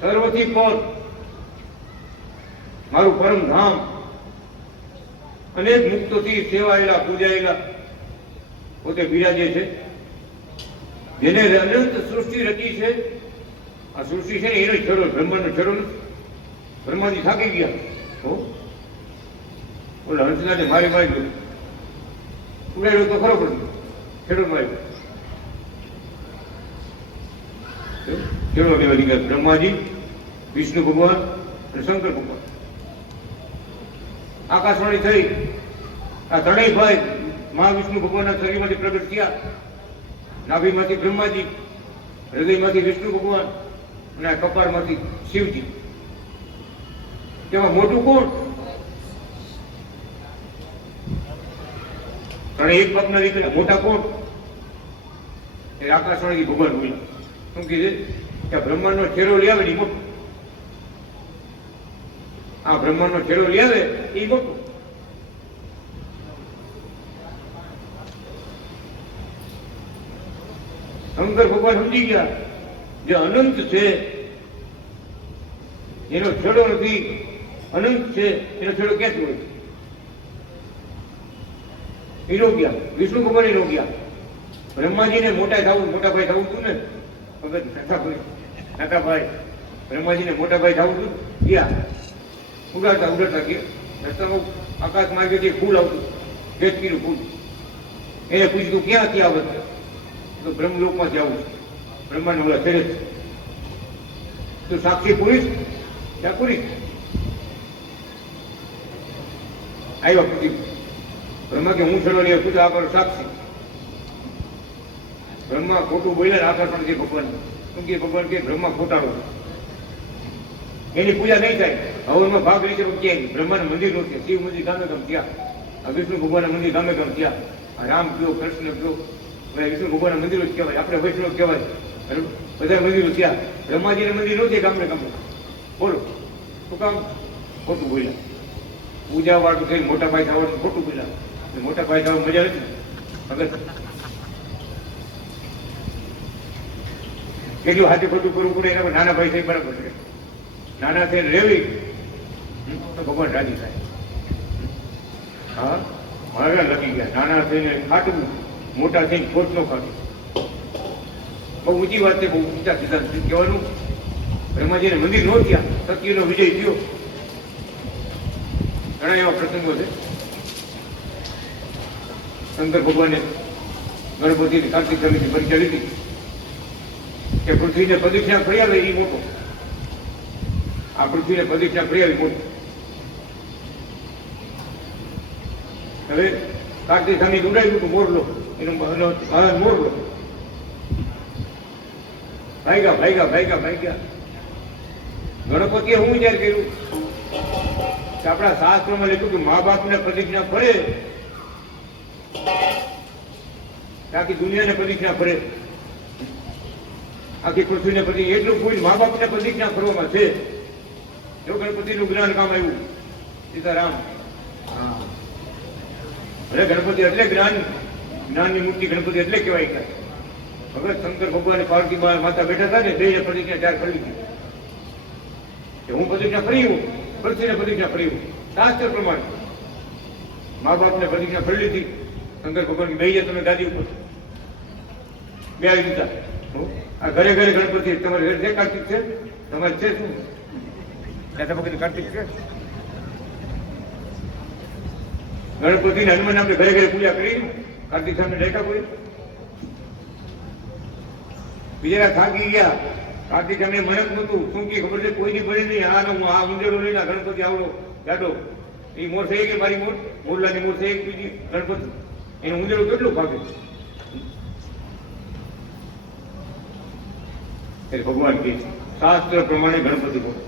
સર્વથી પર મારું પરમ ધામ, અનેક મુક્તોથી સેવાયેલા પૂજાયેલા પોતે બિરાજે છે. જેને અનંત સૃષ્ટિ રચી છે. આ સૃષ્ટિ છે ને એનો છેડો, બ્રહ્માંડનો છેડો નથી. બ્રહ્માજી થાકી ગયા. ઓલા હંસનાથે મારી ગયું ઉડાડ્યો તો ખરો પડે છેડો માર્યો. છેડો લેવા નીકળ્યા બ્રહ્માજી, વિષ્ણુ ભગવાન અને શંકર ભગવાન. આકાશવાણી થઈ. આ ત્રણેય ભાઈ મહાવિષ્ણુ ભગવાનના શરીરમાંથી પ્રગટ થયા. નાભીમાંથી બ્રહ્માજી, હૃદયમાંથી વિષ્ણુ ભગવાન અને આ કપાળમાંથી શિવજી. તેમાં મોટું કોણ? ત્રણેય એક પગના નીકળ્યા. મોટા કોણ? એ આકાશવાણી ભગવાન બોલ્યા. શું કીધે કે બ્રહ્માંડનો છેડો લઈ આવે ને મોટો. આ બ્રહ્માંડનો છેડો લઈ આવે એ મોટો. શંકર ભગવાન સમજી ગયા જે અનંત છે એનો છેડો નથી, અનંત છે એનો છેડો ક્યાંથી હોય? એનો ગયા. વિષ્ણુ ભગવાન એનો ગયા. બ્રહ્માજીને મોટા થવું, મોટા ભાઈ થવું હતું ને ભગત નાતા ભાઈ બ્રહ્માજીને મોટા ભાઈ થવું હતું. ગયા ઉડાડતા ઉડાડતા ગયા. રસ્તામાં આકાશ માર્ગેથી ફૂલ આવતું, કેતકીનું ફૂલ. એને પૂછ્યું ક્યાંથી આવે? તો બ્રહ્મલોકમાં જવું છે. બ્રહ્માંડ ઓલા છેડે છે. તો સાક્ષી પુરુષ ત્યાં પુરુષ આવ્યા. પછી બ્રહ્મા કે હું છેડો લઈ પૂછો આ કરો સાક્ષી. બ્રહ્મા ખોટું બોલ્યા આકર્ષણ છે ભગવાન. શું કે ભગવાન કે બ્રહ્મા ખોટાડો, એની પૂજા નહીં થાય. હવનમાં ભાગ લીધે ક્યાંય બ્રહ્માના મંદિર નો છે. શિવ મંદિર ગામે ગામ થયા, આ વિષ્ણુ ભગવાનના મંદિર ગામે ગામ થયા. આ રામ કયો, કૃષ્ણ કયો, વિષ્ણુ ભગવાનના મંદિરો જ કહેવાય. આપણે વૈષ્ણવ કહેવાય. બધા મંદિરો થયા. બ્રહ્માજીના મંદિર નો છે ગામને ગામે. બોલો શું કામ? ખોટું બોલ્યા. પૂજા વાળું થઈ મોટા ભાઈ થવાનું ખોટું બોલ્યા. મોટા ભાઈ થવા મજા નથી. અગર કેટલું હાથે ખોટું કરવું પડે એના પર નાના ભાઈ થઈ બરાબર છે. નાના થઈને રેવી તો ભગવાન રાજી થાય. હા મારા લખી ગયા. નાના થઈને ખાટવું, મોટા થઈને ખોટ નો ખાટવું. બહુ ઊંચી વાત છે, બહુ ઊંચા સિદ્ધાંત કહેવાનું. બ્રહ્માજીને મંદિર નો થયા, સત્યનો વિજય થયો. ઘણા એવા પ્રસંગો છે. શંકર ભગવાને ગણપતિ કાર્તિક સ્વામીની પરીક્ષા લીધી કે પૃથ્વીને પ્રદક્ષિણા ફરી આવે એ મોટો. આ પૃથ્વીને પ્રદક્ષિણા ફરી આવી મોટો. હવે કાર્તિક સ્વામી ઉડાવ્યું હતું મોરલો, એનો મોરલો ભાગ્યા ભાગ્યા ભાગ્યા ભાગ્યા. ગણપતિએ હું વિચાર કર્યું કે આપણા શાસ્ત્રોમાં લખ્યું કે મા બાપને પ્રતિજ્ઞા ફરે, આખી દુનિયાને પ્રતિજ્ઞા ફરે, આખી પૃથ્વીને પ્રતિ એટલું કોઈ મા બાપને પ્રતિજ્ઞા કરવામાં છે. જો ગણપતિનું જ્ઞાન કામ આવ્યું. સીતારામ. હા ભલે ગણપતિ એટલે જ્ઞાનની મૂર્તિ ગણપતિ એટલે કહેવાય કે ભગત શંકર ભગવાન પાર્વતી માતા બેઠા હતા ને બે પ્રતિજ્ઞા ચાર કરી દીધી કે હું પ્રતિજ્ઞા કરી હું પૃથ્વીને પ્રતિજ્ઞા કરી હું શાસ્ત્ર પ્રમાણે મા બાપને પ્રતિજ્ઞા કરી લીધી શંકર ભગવાન બે તમે ગાદી ઉપર બે આવી દીધા. આ ઘરે ઘરે ગણપતિ તમારે ઘરે છે કાર્તિક છે તમારે છે શું ત્યાં વખતે કાર્તિક છે ગણપતિ ને હનુમાન આપણે ઘરે ઘરે પૂજા કરી કાર્તિક સામે રેખા કોઈ બીજા થાકી ગયા કાર્તિક અમને મહેનત નતું શું કી ખબર છે કોઈની પડી નહીં આ મુંજેરો લઈને ગણપતિ આવડો ગાડો એ મોર થઈ ગઈ મારી મોર મોરલાની મોર થઈ ગઈ બીજી ગણપતિ એનું મુંજેરો કેટલું ભાગે ભગવાન કે શાસ્ત્ર પ્રમાણે ગણપતિ બોલે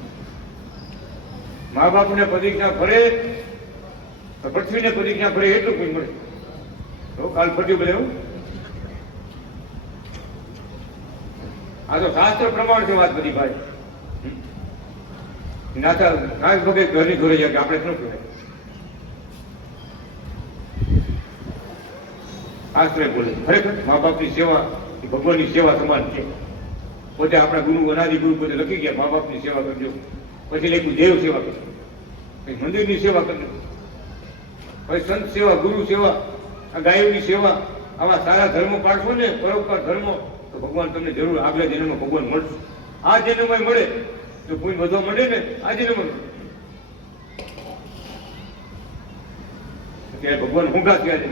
મા બાપને પ્રતિજ્ઞા ફરે પૃથ્વીને પ્રતિજ્ઞા ફરે એટલું કોઈ મળે તો કાલ ફટ્યું બોલે આ તો શાસ્ત્ર પ્રમાણ છે વાત બધી ભાઈ નાથા નાથ ભગે ઘરની જોડે જાય કે આપણે શું કહેવાય શાસ્ત્રે બોલે ખરેખર મા બાપની સેવા એ ભગવાનની સેવા સમાન છે. પોતે આપણા ગુરુ અનાદિ ગુરુ પોતે લખી ગયા મા બાપની સેવા કરજો પછી લખ્યું દેવ સેવા કરજો પછી મંદિરની સેવા કરજો પછી સંત સેવા ગુરુ સેવા આ ગાયોની સેવા આવા સારા ધર્મો પાડશો ને પરોપકાર ધર્મો તો ભગવાન તમને જરૂર આગલા જન્મમાં ભગવાન મળશે. આ જન્મમાં મળે તો કોઈ વધવા મળે ને આ જન્મમાં ત્યારે ભગવાન ઊંઘા થયા છે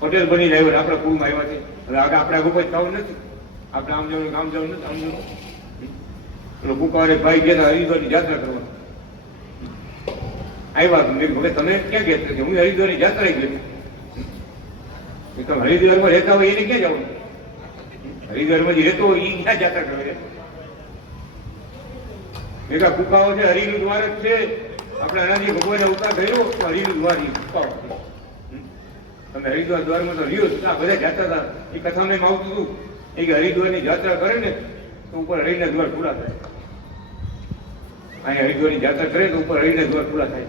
પટેલ બનીને આવ્યા આપણા કુળમાં આવ્યા છે હવે આગળ આપણે આગળ કોઈ થવું નથી આપણે આમ જવાનું આમ જવાનું નથી આમ જવાનું પેલો બુકાવાળે ભાઈ ગયા હતા હરિદ્વારની યાત્રા કરવા આવ્યા ભલે તમે ક્યાં ગયા હું હરિદ્વારની યાત્રા ગયો તમે હરિદ્વારમાં રહેતા હોય એને ક્યાં જવાનું હરિદ્વારમાં જે રહેતો હોય એ ક્યાં યાત્રા કરે ભેગા કુકાઓ છે હરિનું દ્વાર જ છે આપણે અનાજી ભગવાને અવતાર થયો તો હરિનું દ્વાર એ કુકાઓ તમે હરિદ્વાર દ્વારમાં તો રહ્યો બધા જાતા હતા એ કથામાં એમ આવતું હતું એ કે હરિદ્વારની યાત્રા કરે ને તો ઉપર હરિના દ્વાર પૂરા થાય અહીંયા હરિદ્વારની યાત્રા કરે તો ઉપર હરિના દ્વાર પૂરા થાય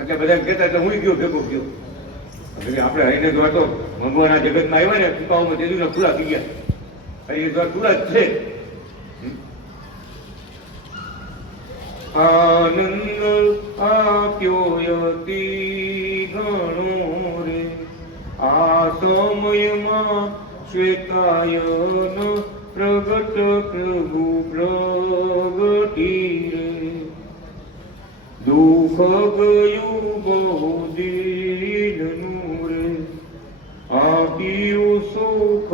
એટલે બધા એમ કહેતા હું ગયો ભેગો ગયો આપણે હરિના દ્વાર તો ભગવાન આ જગતમાં આવ્યા ને કુકાઓમાં તેજુના ખુલ્લા થઈ ગયા હરિના દ્વાર ખુલ્લા જ છે. આનંદ આપ્યો યતિ ઘણો રે આ સમયમાં શ્વેતાયન પ્રગટ પ્રભુ પ્રગટી રે દુઃખ ગયું બહુ દિનનું રે આપ્યું સુખ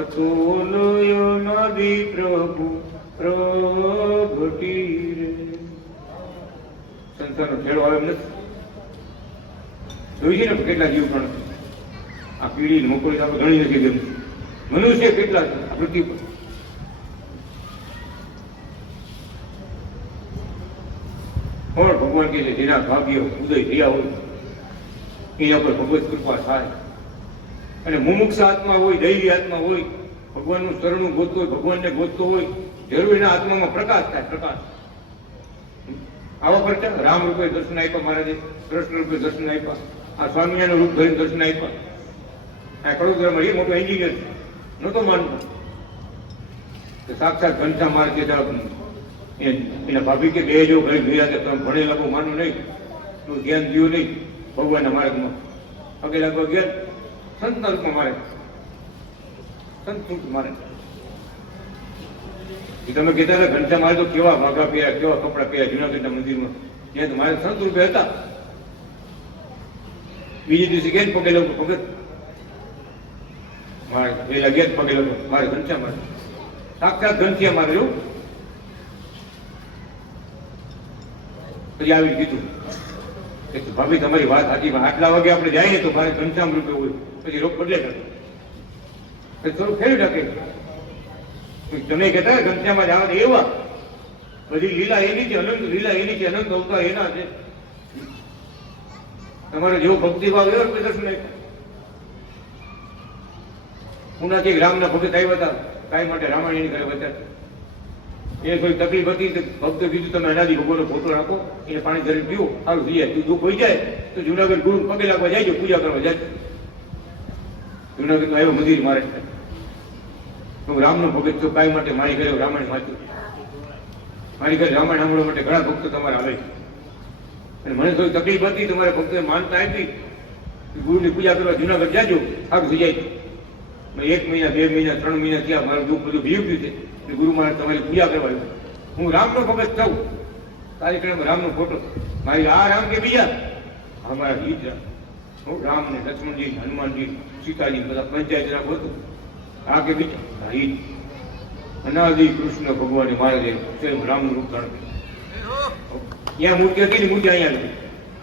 અતોલયનાદિ પ્રભુ પ્રગટી રે. સંસારનો ખેડો આવે એમ નથી જોઈ છે ને કેટલા જીવ પણ આ પીડી મોકલી આપણે ગણી નથી ગમતી મનુષ્ય કેટલા છે આ પૃથ્વી પર પણ ભગવાન કે છે જેના ભાગ્ય ઉદય થયા હોય એના પર ભગવત કૃપા થાય અને મુમુક્ષ આત્મા હોય દૈવી આત્મા હોય ભગવાનનું શરણું ગોતતો હોય ભગવાનને ગોતતો હોય જરૂર એના આત્મામાં પ્રકાશ થાય પ્રકાશ આવા પડતા રામ રૂપે દર્શન આપ્યા મહારાજે કૃષ્ણ રૂપે દર્શન આપ્યા આ સ્વામિનારાયણ રૂપ ધરીને દર્શન આપ્યા આ કડોદરામાં એ મોટો એન્જિનિયર નહોતો માનતો સાક્ષાત ઘનશ્યામ મહારાજ કે એના ભાભી કે બે જો ઘરે ગયા તમે ભણેલા બહુ માનું નહીં તું ધ્યાન દિયું નહીં ભગવાનના માર્ગમાં પગે લાગવા ગયા સંતના રૂપમાં મારે સંત રૂપ મારે તમે કહેતા હતા ઘનશ્યામ મારે તો કેવા વાઘા પહેર્યા કેવા કપડા પહેર્યા જુનાગઢના મંદિરમાં ત્યાં તો મારે સંત રૂપે હતા બીજી દિવસે કે પગે લાગુ ભગત મારે પેલા ગયા પગે લાગુ મારે ઘનશ્યામ મારે સાક્ષાત ઘનશ્યામ મારે જો પછી આવી કીધું ભાભી તમારી વાત સાચી આટલા વાગે આપણે જઈએ તો મારે ઘનશ્યામ રૂપે હોય પછી રોગ બદલે કરે થોડું ફેરવી નાખે તમે કહેતા ઘનશ્યામમાં જવા એવા બધી લીલા એની છે અનંત લીલા એની છે અનંત અવતાર એના છે તમારે જેવો ભક્તિભાવ એવો દર્શન આપ્યા પુનાથી રામના ભગત આવ્યા હતા કાંઈ માટે રામાયણની કરે બધા એ કોઈ તકલીફ હતી તો ભક્તો કીધું તમે અનાદિ ભગવાનનો ફોટો રાખો, એને પાણી ધરીને પીવો, સારું થઈ જાય. તું દુઃખ હોય જાય તો જુનાગઢ ગુરુ પગે લાગવા જાય, પૂજા કરવા જાય. જુનાગઢમાં આવ્યો મંદિર મારે, હું રામનો ભગત છું, કાંઈ માટે મારી ઘરે રામાયણ વાંચું, મારી ઘરે રામાયણ સાંભળવા માટે ઘણા ભક્તો તમારે આવે છે. અને મને થોડી તકલીફ હતી, તમારા ભક્તોએ માનતા આપી ગુરુની પૂજા કરવા જુનાગઢ જાજો, સારું થઈ જાય. 1 મહિના 2 મહિના 3 મહિના થયા, મારું દુઃખ બધું ભીયું ગયું છે. ગુરુ મહારાજ તમારી પૂજા કરવા આવ્યો, હું રામનો ભગત છું, કાર્યક્રમ રામનો ફોટો, મારી આ રામ કે બીજા? અમારા ઈ જ રામ. હું રામ ને લક્ષ્મણજી, હનુમાનજી, સીતાજી બધા પંચાયત રામ હતું. આ કે બીજા? હા ઈ જ. અનાદિ કૃષ્ણ ભગવાને મહારાજે સ્વયં રામનું રૂપ ધારણ કર્યું. ત્યાં મૂર્તિ હતી ને મૂર્તિ અહીંયા નથી.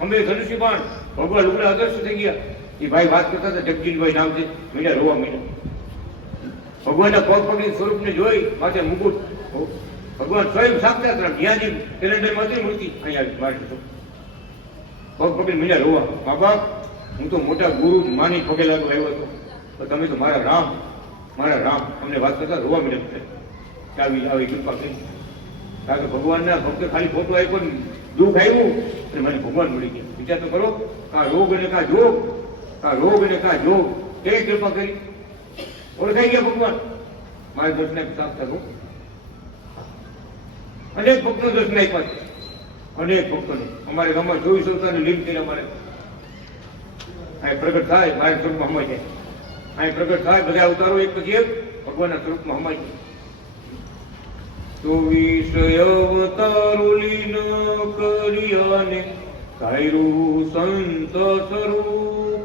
અમે ધનુષ્ય બાણ ભગવાન લુગડા અદર્શ થઈ ગયા. એ ભાઈ વાત કરતા હતા, જગજીતભાઈ નામ છે, મીડા રોવા મીડા. ભગવાનના પગ પગની સ્વરૂપને જોઈ માથે મુકુટ, ભગવાન સ્વયં સાક્ષાત રામ. જ્યાંની કેલેન્ડરમાં હતી મૂર્તિ અહીંયા આવી મારે પગ પગની મીડા રોવા. મા બાપ, હું તો મોટા ગુરુ માની પગે લાગવા આવ્યો હતો, તો તમે તો મારા રામ, મારા રામ. અમને વાત કરતા રોવા મીડા આવી આવી કૃપા કરી. કારણ કે ભગવાનના ભક્ત ખાલી ફોટો આપ્યો ને દુઃખ આવ્યું અને મને ભગવાન મળી ગયા. વિચાર તો કરો, કા રોગ અને કા જોગ, કા રોગ અને કા જોગ, કેવી કૃપા કરી. ઓળખાઈ ગયા ભગવાન. મારે દર્શન સાફ થયું. અનેક ભક્તો દર્શન આપ્યા છે, અનેક ભક્તોને. અમારે ગામમાં 24 અવતારની લીન કરી. અમારે અહીં પ્રગટ થાય, મારા સ્વરૂપમાં હમાય જાય. અહીં પ્રગટ થાય, બધા અવતારો એક પછી એક ભગવાનના સ્વરૂપમાં હમાય જાય. 24 અવતારો લીન કર્યાને ધાર્યું સંત સ્વરૂપ.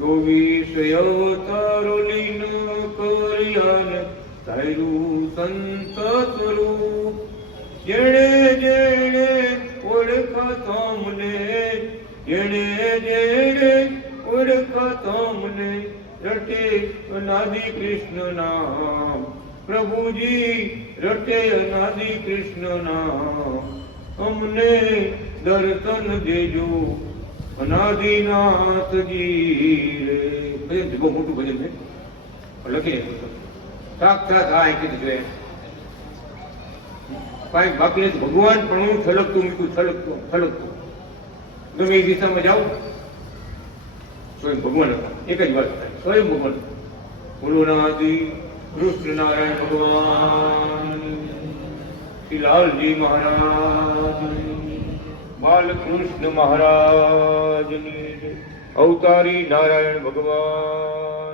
24 અવતારો લીન કર્યાને ધાર્યું સંત સ્વરૂપ. જેણે જેણે ઓળખા તમને, જેણે જેણે ઓળખા તમને, રટે અનાદિ કૃષ્ણ નામ. પ્રભુજી રટે અનાદિ કૃષ્ણ નામ. અમને દર્શન દેજો અનાદિનાથજી રે. ભજન બહુ મોટું ભજન છે, લખી સાક્ષાત આ કીધું છે. કાંઈક બાકી નથી. ભગવાન પણ હું છલકતું મીઠું, છલકતું છલકતું. ગમે એ દિશામાં જાઓ સ્વયં ભગવાન હતા. એક જ વાત થાય, સ્વયં ભગવાન. બોલો નાદિ કૃષ્ણ નારાયણ ભગવાન, શ્રી લાલજી મહારાજ, બાલકૃષ્ણ મહારાજ, અવતારી નારાયણ ભગવાન.